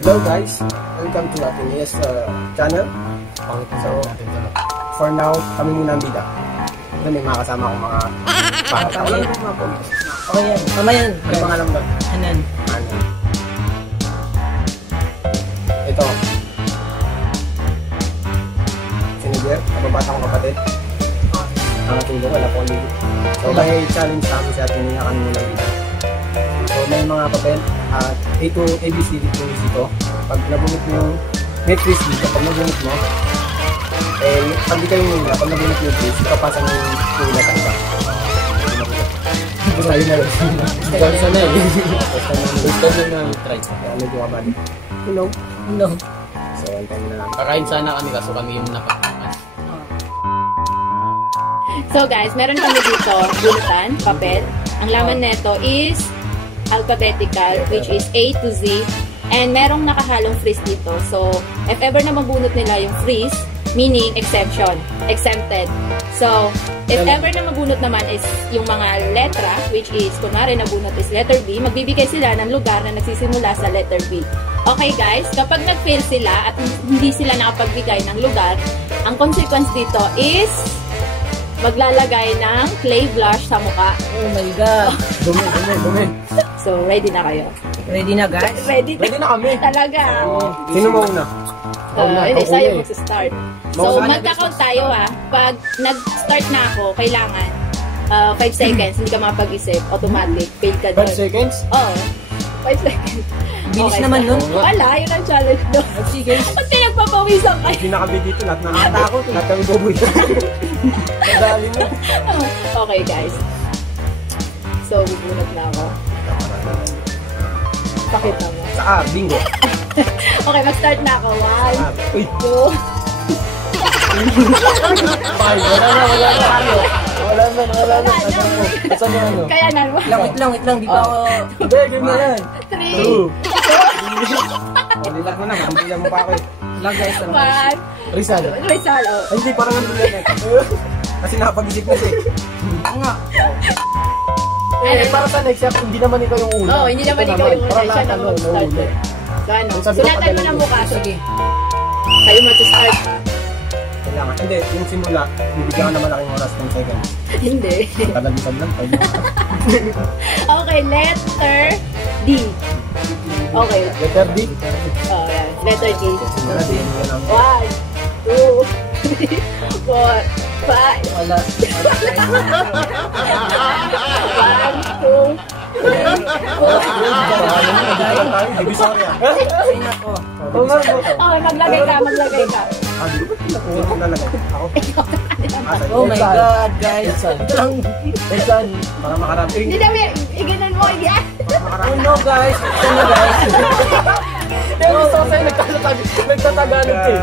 Hello guys, welcome to Atenea's channel. So, for now, kami muna ang bida. Ito may mga kasama akong mga bata. Wala na mga polis. Okay yan, tama yan. Ano yung pangalan doon? Hanan. Hanan. Ito. Siniger, nababata kong kapatid. Ang ating wala po ulit. So, may challenge sa amin sa Atenea kami muna ang bida. So, may mga papel at A to ABCD tools dito. Pag nabunot mo yung may quiz dito, pag nabunot mo, pag di kayo nila, pag nabunot mo yung quiz, ipapasa mo yung tula sa iba. Gusto na rin. Gusto na eh. Gusto na try. Kaya medyo kabali. Hello? No. So, antayin na lang. Kakain sana kami kaso kami yung napakakas. So guys, meron kami dito bulutan, papel. Ang laman nito is alphabetical, which is A to Z. And merong nakahalong freeze dito. So, if ever na mabunot nila yung freeze, meaning exemption, exempted. So, if ever na mabunot naman is yung mga letra, which is, kunwari nabunot is letter B, magbibigay sila ng lugar na nagsisimula sa letter B. Okay guys, kapag nag-fail sila at hindi sila nakapagbigay ng lugar, ang consequence dito is maglalagay ng clay blush sa mukha. Oh my God. Dumi. So, ready na kayo? Ready na guys? Ready na kami. Talaga. Sino mauna? Hindi, sa'yo mag-start. So, magka-count tayo Pag nag-start na ako, kailangan 5 seconds, hindi ka makapag-isip. Automatic, fail ka doon. 5 seconds? Oo. 5 seconds. Bilis naman nun. Wala, yun ang challenge doon. Sige. Pag pinagpapawisan kayo. Hindi nakabit dito, lahat na nakatakot. Lahat kami bubuy. Madali mo. Okay guys. So, bubunot na ako. Pakita mo. Bingo. Okay, mag-start na ako. 1, Uy. 2. Wala na. Asan mo ano? Kaya na. Wait lang. Di pa ako... Hindi, game na yan. 3. Lilag mo na, makampilan mo pa ako eh. Lang guys. 1. Rizal. Rizal, oh. Ay, hindi, parang nandun yan eh. Kasi nakapag-isip na siya Oo nga. para sa next step, hindi naman ikaw yung una. Oo, hindi naman ikaw yung una. Siya na mag-start eh. So ano, sulatan mo na mukha. Sige. Kayo mag-start. Kailangan. Hindi, yung simula, bibigyan ka na malaking oras 10 seconds. Hindi. Tagal-isag lang, 5 minutes. Okay, letter D. Okay. Letter D. Oh, yan. Letter D. Simula din yan ang... 1, 2, 3, 4, 5. Wala. 1, 2, 3, 4. Divisoria. Ay nako. Okay, maglagay ka. Di ba pinakuha ko talaga? Ako? Oh my God guys. Ito lang. Besan. Para makarating. Hindi namin, iganon mo, igen. Oh no guys. Ito na guys. Pero sa sa'yo, nagtatagalog ka eh.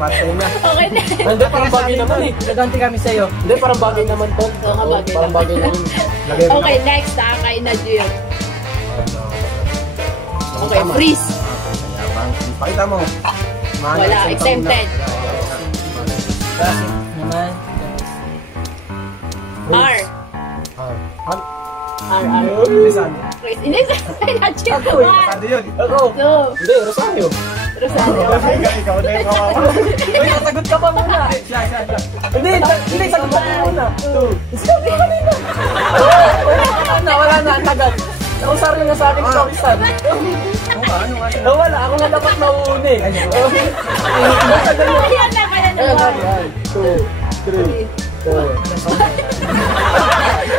Patay na. Okay na. Hindi, parang bagay naman eh. Naganti kami sa'yo. Hindi, parang bagay naman to. Oo nga, bagay Parang bagay naman. Okay, next, kay na Jill. Okay, freeze. Pakita mo. Wala, exempted. Kasi naman. R. R. Lisan. Freeze. Inis, kay na Jill. Ako eh. Ano yun? Ako. 2. Hindi, Rosario. Rosario. Ikaw na yung kawawa. Uy, sagot ka pa muna. Siya. Hindi, sagot ka pa muna. 2. Sinabi ka kanina. Wala na, ang tagal. Rosario na sa akin, ikaw isan. Wala, ako nga dapat nauuni. Kaya na. 2, 3, 4.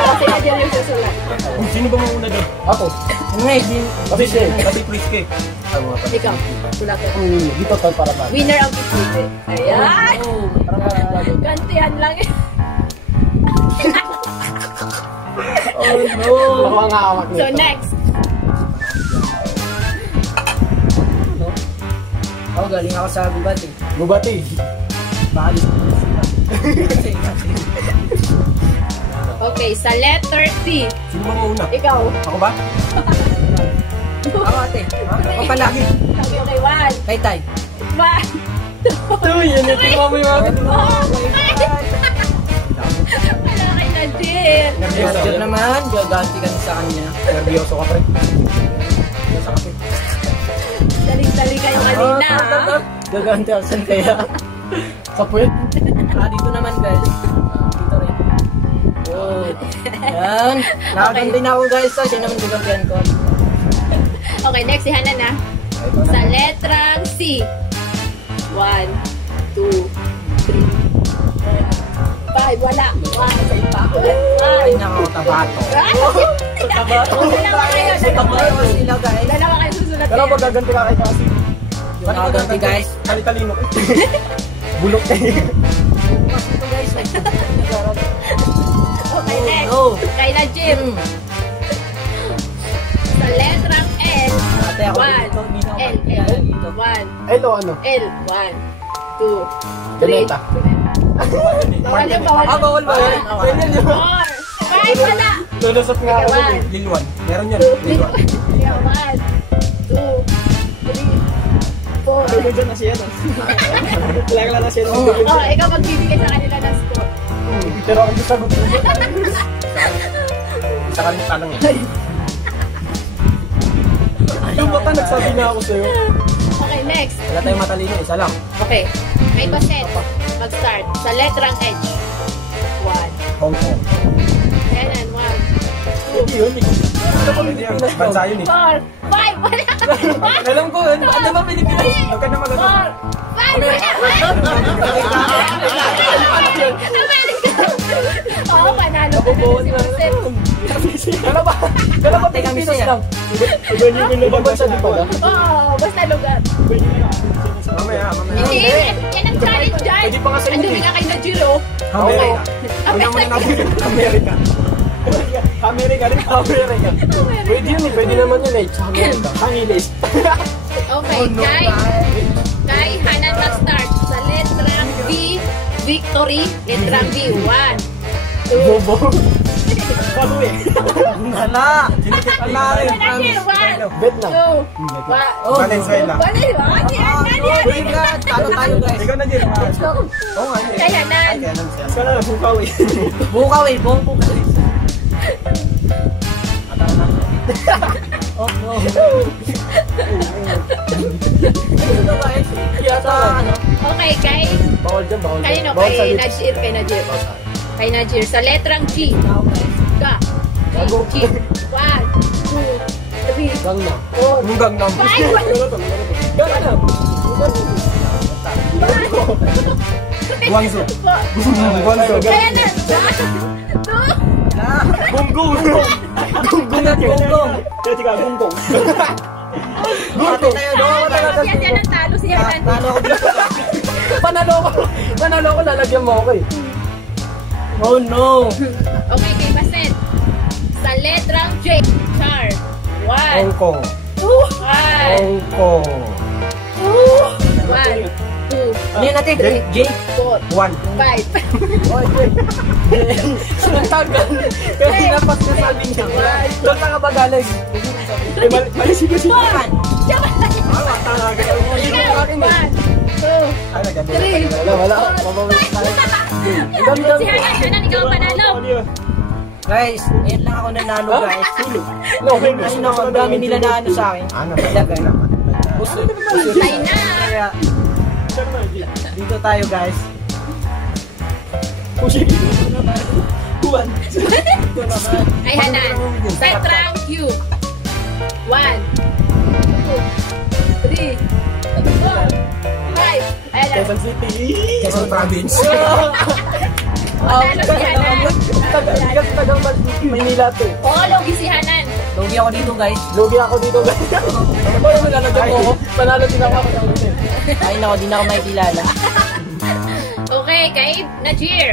Kasi na Jill yung susulat. Sino ba mauna doon? Ako. Ngayon. Kasi quiz ka eh. Ikaw, sulat ka. Dito to para ba? Winner of the quiz. Ayan. Gantihan lang eh. Oh no! Ako ang hawak nito. So next. Ako galing ako sa Gubati. Gubati. Baalis mo sila. Okay, sa letter T. Sino ba mauna? Ikaw. Ako ba? Ako ate. Ako pala. Okay, 1. Kay Tay. 1. Uy, yun yung tingnan mo yung mga Wala kay Nadir. Nervyoso naman. Gaganti ka sa kanya. Nervyoso ka pre. Nasa kape. Daling-dali kayo kanina. Gaganti ako saan kaya. Sa puwet. Dito naman guys. Dito rin. Oh. Yan. Nakaganti na ako guys. So, siya naman gagantihan ko. Okay, next si Hana na. Sa letrang C. 1, 2, 3, 5. Wala. 1, Ay, nakakatabato. Dalawa kayo. Sila guys. Dalawa kayo susunod. Pero magaganti ka kay Kasi. Nakaganti guys. Tali-talino ko. Bulok kayo. Ito guys. Okay, next. No. Kay na Jim. Sa letrang L. Ate ako 1, dito. L, L. 1, Ito ano? L. 1, 2, 3. Ganeta. Bawal yung bawal. Bawal ba yan? Ganyan yun. 4, 5, wala. Lulusot nga ako Ikaw, dun eh. Lilwan. Meron yun. Lilwan. 1, 2, 3, 4. Lilwan na siya. Kailangan lang na siya. Oh, ikaw magbibigay sa kanila ng score. Pero ako yung sagot mo. Isa ka rin tanong eh. Yung mata nagsabi na ako sa'yo. Okay, next. Wala tayong matalino. Isa lang. Okay. May baset. Mag-start. Sa letrang H. 1. Hong Kong. Yan, 1, Hindi yun. Ano pa Pilipinas? Bansa yun eh. 4, 5, wala. Alam ko yun. Ano ba Pilipinas? Huwag ka na mag-ano. 4, 5, wala. Oo, panalo ka na si Joseph. Kala ba Pilipinas lang? Ibang bansa di pala. Oo, basta lugar. Mamaya. Hindi, yan ang challenge dyan. Pwede pa nga sa Ang dumi inyo. nga kay Najiro. Amerika. Una mo na Amerika. Amerika rin. Amerika. Pwede yun eh. Pwede naman yun eh. Sa Amerika. Hangilis. Okay, kay Hanan mag-start. Sa letrang V, victory. Letrang V, 1, 2, Bobo. Paano eh? Hala. Hala rin. Najiro, 1, Vietnam. 2, 1. Venezuela. Talo tayo guys. Ikaw na din. Oo nga. Kay Hanan. Ikaw na. Bukaw eh. Bukaw eh. Bukaw guys. Oh no. Ito guys. Yata ano. Okay, kay Bawal dyan. Bawal Kanino? dyan. Bawal sa Kay lips. Najir. Kay Najir. Kay Najir. Sa letrang G. Ga. G. 1, 2, 3, Gangnam. 4, Gangnam. 5, Gangnam. Guangzhou. Guangzhou. Kaya na. 2, Gunggong. Gunggong na gunggong. Teka, gunggong. Ate tayo doon. Yan ang talo si Hanan. Talo ko dito. Panalo ko, lalagyan mo ako eh. Oh no. Okay, kay Baset. Sa letrang J. Char. 1, Hong Kong. 2, 1, Hong Kong. 1, 2, Ano yun natin? J? 4, 1. 5. Sinatagal. Kasi napas na sabi niya. Doon ka ba galing? Mali si Gusi. Yan. Tama, talaga. Ikaw, 1, 2, Ay, naganda. 3, Wala. Mabawis tayo. Si Hanan, ikaw ang panalo. Guys, ngayon lang ako nanalo guys. No, Kasi na ang dami nila na ano sa akin. Ano? Lagay. Tayo na. Kaya dito tayo guys. Ay, Hanan. Sa letrang Q. 1, 2, 3, 4, 5. Ayan na. Quezon City. Quezon Province. Panalo si Hanan. Tagang Maynila to eh. Oo, logi si Hanan. Logi ako dito guys. Lugi ako dito guys. Ano ba yung nilalagyan mo ako? Panalo din ako ng hotel. Ay nako, di na ako makikilala. Okay, kay Najir.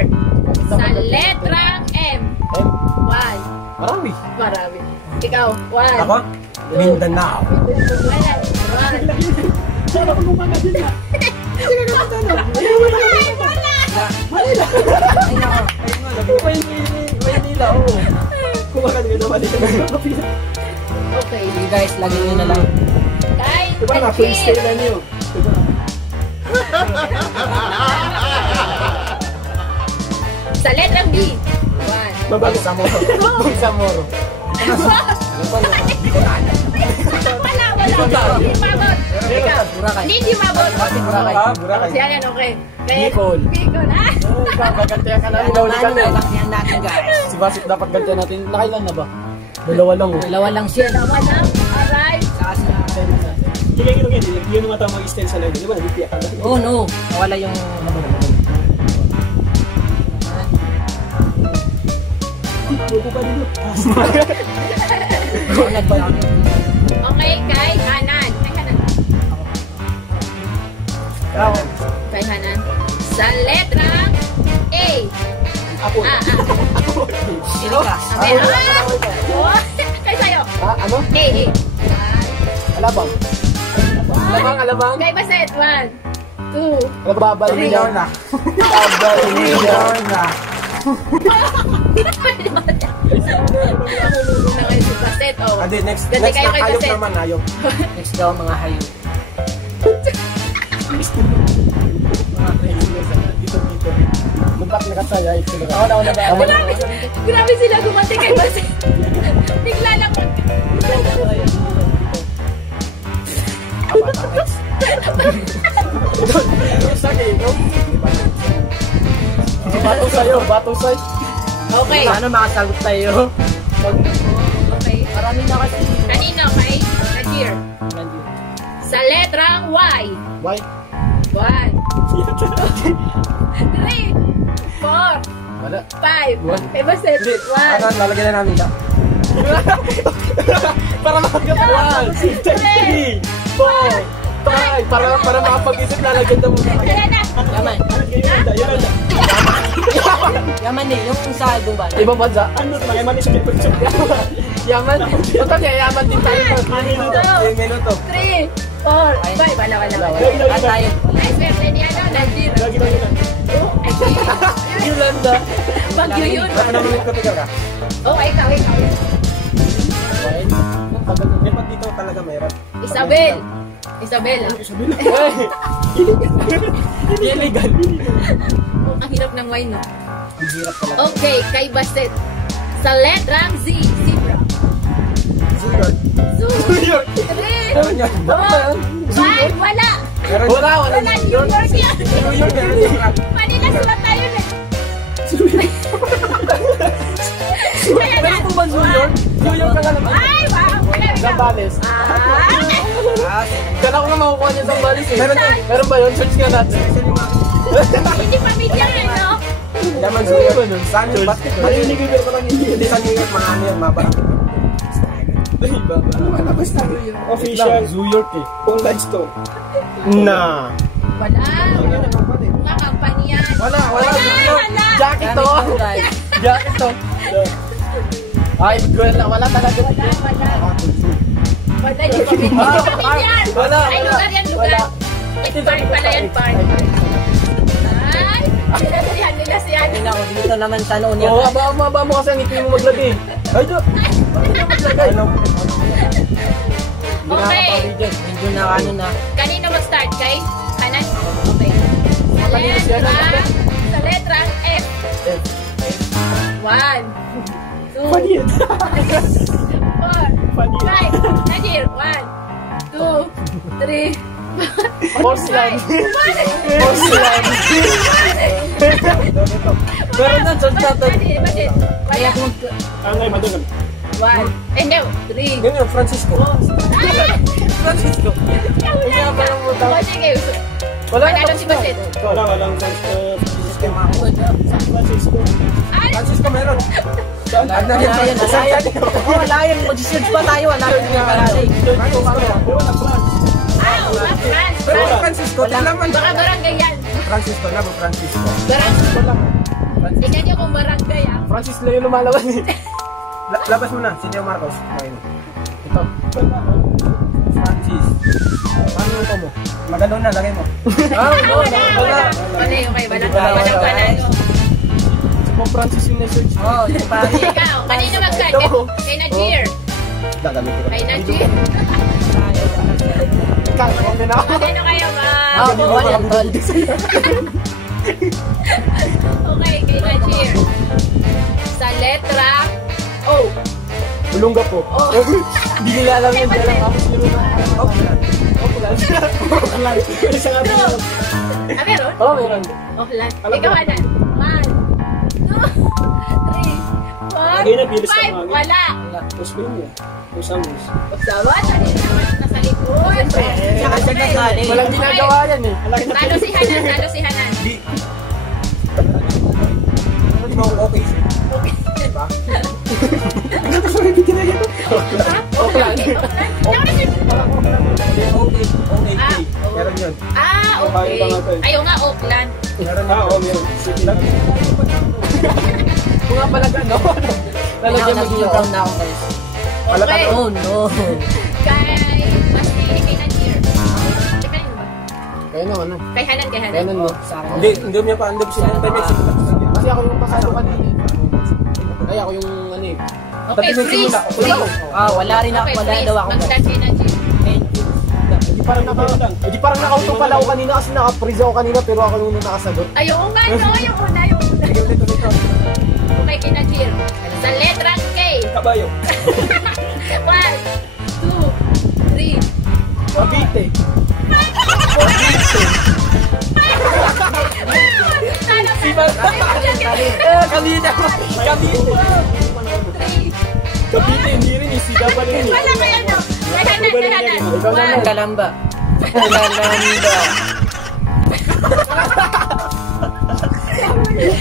Sa letrang M. 1. Marami. Marami. Ikaw, 1. Ako? Mindanao. Wala. 1. Sana ko mga din na. Wala. Ay nako. Maynila, oo. Kumakan ka naman dito. Okay. Sige guys, lagi nyo na lang. Kay Diba na, free stay Najir. na niyo. Diba? Sa letrang B. 1. Bangsamoro. Bangsamoro. Wala. Hindi umabot. Ikaw. Burakay. Hindi umabot. Burakay. Burakay. Siya yan, okay. Kaya, Bicol. Bicol, ah. Gagantihan ka namin. Ano Nahuli ka na. yan natin guys. Si Basit dapat gantihan natin. Nakailan na ba? Dalawa lang oh. Dalawa lang siya. Dalawa lang. Alright. Yun yung matang mag-extend sa live. Di ba? Hindi ka. Oh no. Nawala yung... Okay, kay Hanan. Kay Hanan. Kay Hanan. Sa letrang A. Ako. Silikas. Amen. Oh, kay sa'yo. Ano? A, A. Alabang. Alabang. Kay Baset. 1, 2. Babal Million na. Babal Million na. Una kayo si Baset. Oh. Adi, next Ganti kayo na kay hayop Baset. naman, hayop. Next daw mga hayop. Muntak na kasaya. Grabe sila gumanti kay Baset. Bigla lang. Bato sa'yo. Okay. Paano makasagot tayo? Okay. Marami na kasi. Kanino kay Najir? Sa letrang Y. Why? 1, 2, 3, 4, Wala. 5. Kay Baset. Hindi. 1, Ano, lalagyan na namin siya. Para makagawa. 3. 4, 5. Para makapag-isip na lagyan mo. Kaya na. Yaman. Yaman eh. Yung sa Dubai. Ibang bansa. Ano, yaman is people. Yaman. Punta niya, yaman din tayo. 10 minuto. 3, 4, 5. Wala. At tayo. Nice, Pepsi. Ni ano, Najir. Yolanda. Bagyo yun. Baka naman nagkatigaw ka. Oh, ikaw. Dapat dito talaga mayroon. Isabel. Ah. Illegal. Ang hirap ng wine, no? Ang hirap talaga. Okay, kay Baset. Sa letrang Z. Zebra. Zuyot. Zoo. 3, Ano yan? 4, 5. Wala. Meron Wala. Wala, New York yan. New York, meron yung rap. Manila, sulat tayo na. Kaya na. Meron po ba New York? New York ka nga naman. Ay, wow. Zambales. Ah. Kala ko na makukuha niya Zambales eh. Meron ba yun? Search ka natin. Hindi pa media rin, no? Yaman Zuyot. Saan yung basket? Hindi sa New York, mga ano yun, mabarang. Official. New York eh. Kung Limestone. Na. Wala. Mga company yan. Wala. Wala. Jacket to. Jacket to. Ay, wala talaga. Wala. Wala, hindi pa media. Wala. Ay, lugar yan, lugar. Park pala yan, park. Ay, nilasihan. Ayun ako dito naman sa noon yan. Oo, aba mo kasi ang ngiti mo maglagay. Ay, do. Bakit ka maglagay? Okay. Medyo na ano na. Kanino mag-start? Kay Hanan? Okay. Sa letra F. 1, 2, 4, 5. Najir. 1, 2, 3, Porcelain. 5. Porcelain. Meron na, search natin. Bakit? Kaya kung Angay, madugan. 1, no, 3. Ganyan, Francisco. Francisco. Kaya pa lang mo tao. Sige, Wala na, Manalo tapos si na. Baset. Walang Francisco. Ay, Francisco meron. Wala yan. Wala yan. Mag-search pa tayo. Wala yan nga kalasi. Pero Francisco, tingnan man. baka barangay yan. Francisco na ba, Francisco? Barangay. Tingnan niyo kung barangay, ah. Francis lang yung lumalabas eh. Labas mo na, si Leo Marcos. Ayun. Ito. Francis. Paano yung mo? Magano na, lagay mo. Wala. Okay, barangay. Si Pong Francis yung na-search. Oh, yung pare. Ikaw, kanino mag-start? Kay Najir. Gagamitin ko. Kay Najir. Okay na ako. Kanino kayo ba? Wala yan, tol. Okay, kay Najir. Sa letra O. Ulongga po. Hindi nila alam yun. Dahil lang kapos nyo na. Okulan. Isa nga po. Meron? Oo, meron. Okulan. Ikaw, Hanan. 1, 2, 3, 4, Again, nabilis 5. na mga. Wala. Tapos ko yun. Usamos. Sawa, nasa likod. Saka nasali. Walang ginagawa yan eh. Talo si Hanan, talo si Hanan. Hindi mo okay siya. Diba? Okulan. Okay, okay. Ah, Meron yun. Okay. Ayaw nga, Oakland. Meron yun. Oo, meron. Sige lang. Kung nga pala gano'n. Lalagyan mo dito. Nag-brown na ako guys. Okay. Oh no. Kay Nanjir. Kay ba? Kaya naman na. Kay Hanan. Kaya naman mo. Sa akin. Hindi mo pa. Hindi mo sila. Kasi ako yung pasado kanina. Kaya ako yung ano eh. Okay, freeze. Wala rin ako. Okay, Wala freeze. daw ako. Mag-start kay Nanjir. Hindi parang naka-auto pala ako kanina kasi naka-freeze ako kanina pero ako yung nakasagot. Ayaw nga, no? Yung una. Okay, kay Nanjir. Sa letrang K. Kabayo. 1, 2, 3. Cavite. Talo si Cavite. Cavite, hindi rin eh. Siga pa rin eh. Wala kay ano? Kay Hanan. Ikaw naman. Kalamba. Kalamba.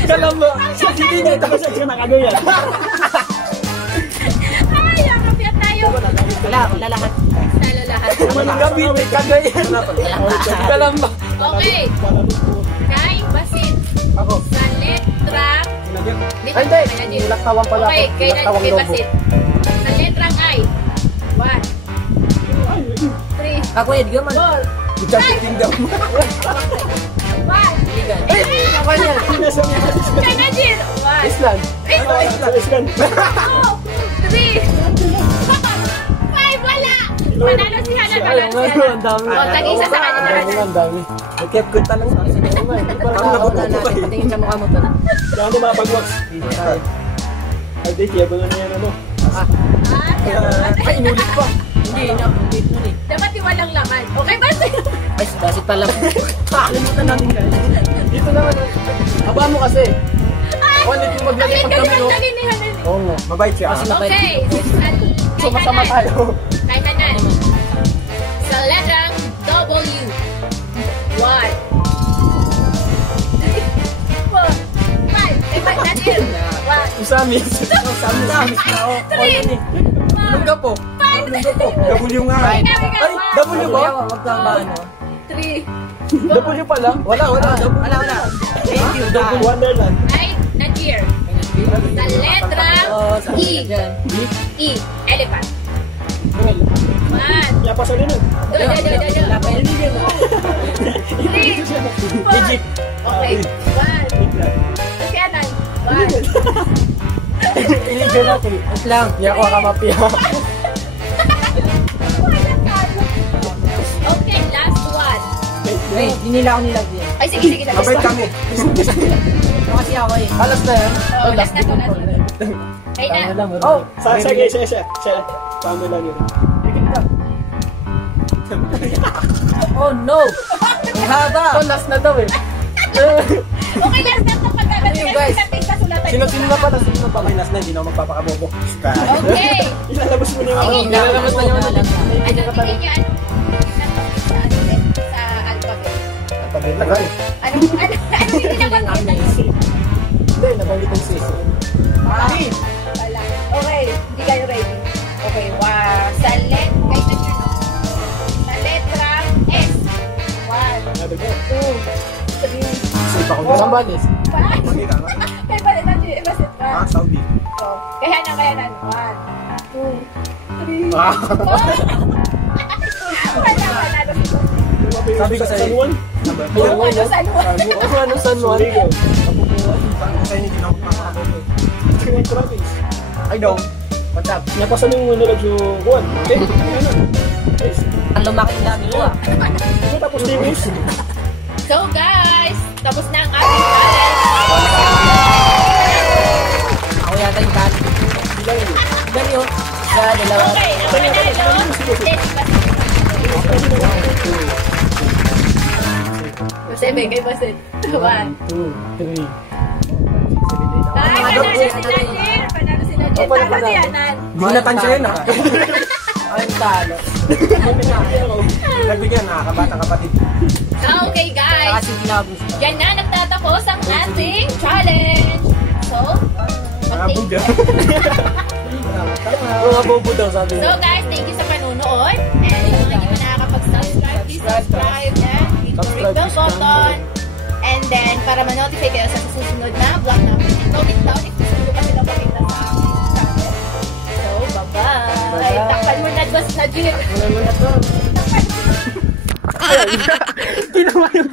Kalamba. Sa Cavite niya, ito kasi siya nakagayan. Ay, yakapya tayo. Wala lahat. Talo lahat. Cavite, kagayan. Kalamba. Okay. Kay Basit. Ako. Sa letrang... Ay, hindi. Nilaktawan pala ako. Okay, kay Nilaktawang lobo. Basit. Sa letrang I. 1, 3, Ako Edgar man. 4, Enchanted Kingdom. 5. Ligan. Ako yan. Kay Najir. 1, Island. Island. 2, 3, 5. Wala. Panalo si Hana. Panalo si Hana. Ang dami. O, tag-isa sa kanya. Ang dami. Nag-kept good talang sa akin. Parang nabuto natin. Patingin sa mukha mo to na. Kaya ano mga pag-wax? Ay, di, kaya ba na yan ano? Ay, inulit pa. Hindi nun eh. Dapat yung walang laman. Okay, Basit. Ay, basit pala. Kakalimutan natin guys. Dito naman. Aba mo kasi. Walit yung maglagay pag kami, no? Dali ni Hanan. Oo nga. Mabait siya. Okay. So, masama tayo. Kay Hanan. Sa letrang W. 1, 2, 3, 4, 5. Kay Najir. 1, Usamis. Sabi na. Three. Lungga po. W nga. Ay, W ba? Wag ka ba ano? 3. W pala? Wala. Wala. Thank you. Wonderland. Kay Najir. Sa letrang E. Diyan. E. Elephant. 1. Kaya pa sa rin. Do. 3. 4. Egypt. Okay. 1. Kasi Hanan. 1. Iligan natin. Wait lang. Kaya ko kamapia. Okay, last one. Wait, hindi nila ako nilagyan. Ay, sige. Mabait kami. Kasi ako eh. Alas na yan. Oh, last na to. Kaya Tama na. lang. Oh, sige. Tama lang yun. Oh no! Ang haba! Oh, last na daw eh. Okay, last na to. Pagkagaling Ayun, guys. Sino na pala? Okay, last na. Hindi na ako magpapakabobo. Okay. Ilalabas mo na yung Sige, ilalabas na yung Ano tingin niya? Sa alphabet? Tagal. Ano tingin niya ba? Hindi, nabanggit ang sis. Wala. Okay, hindi kayo ready. Okay, sa letra S. 1, 2, 3, Safe ako. Sambalis. 5. Mali ka nga. Kaya pala nandiyo, iba set Ah, Saudi. Kaya na. 1, 2, 3, 4. Wala. Sabi ko sa'yo. San Juan? Ano San Juan? Sabi ko sa'yo, hindi na ako magpapakabobo. Sige, province. I know. What's up? Napasan yung nilag yung Juan. Okay? Ang lumaki namin ko ah. Tapos Davis. So guys, tapos na ang ating challenge. Ako yata yung cat. Ganyan. Isa, dalawa. Okay, ang manalo. Yes, Basta bigay ba sin? 1, 2, 3. Ay, panalo sila Jer! Panalo sila Jer! Talo si Anan! Hindi na tansya yun, ah. Ang talo. Nagbigyan, nakakabatang kapatid. Okay guys, Kasi kinabos na. yan na nagtatapos ang ating challenge! So, Buda. Mga bobo daw sabi so guys, thank you sa panunood. And yung mga hindi pa nakakapag-subscribe, please subscribe and hit the bell button. And then, para ma-notify kayo sa susunod na vlog namin. And comment down if gusto nyo pa sila makita sa aking channel. So, bye-bye! Takpan mo na dos na Jir! Wala mo na to. Ginawa yung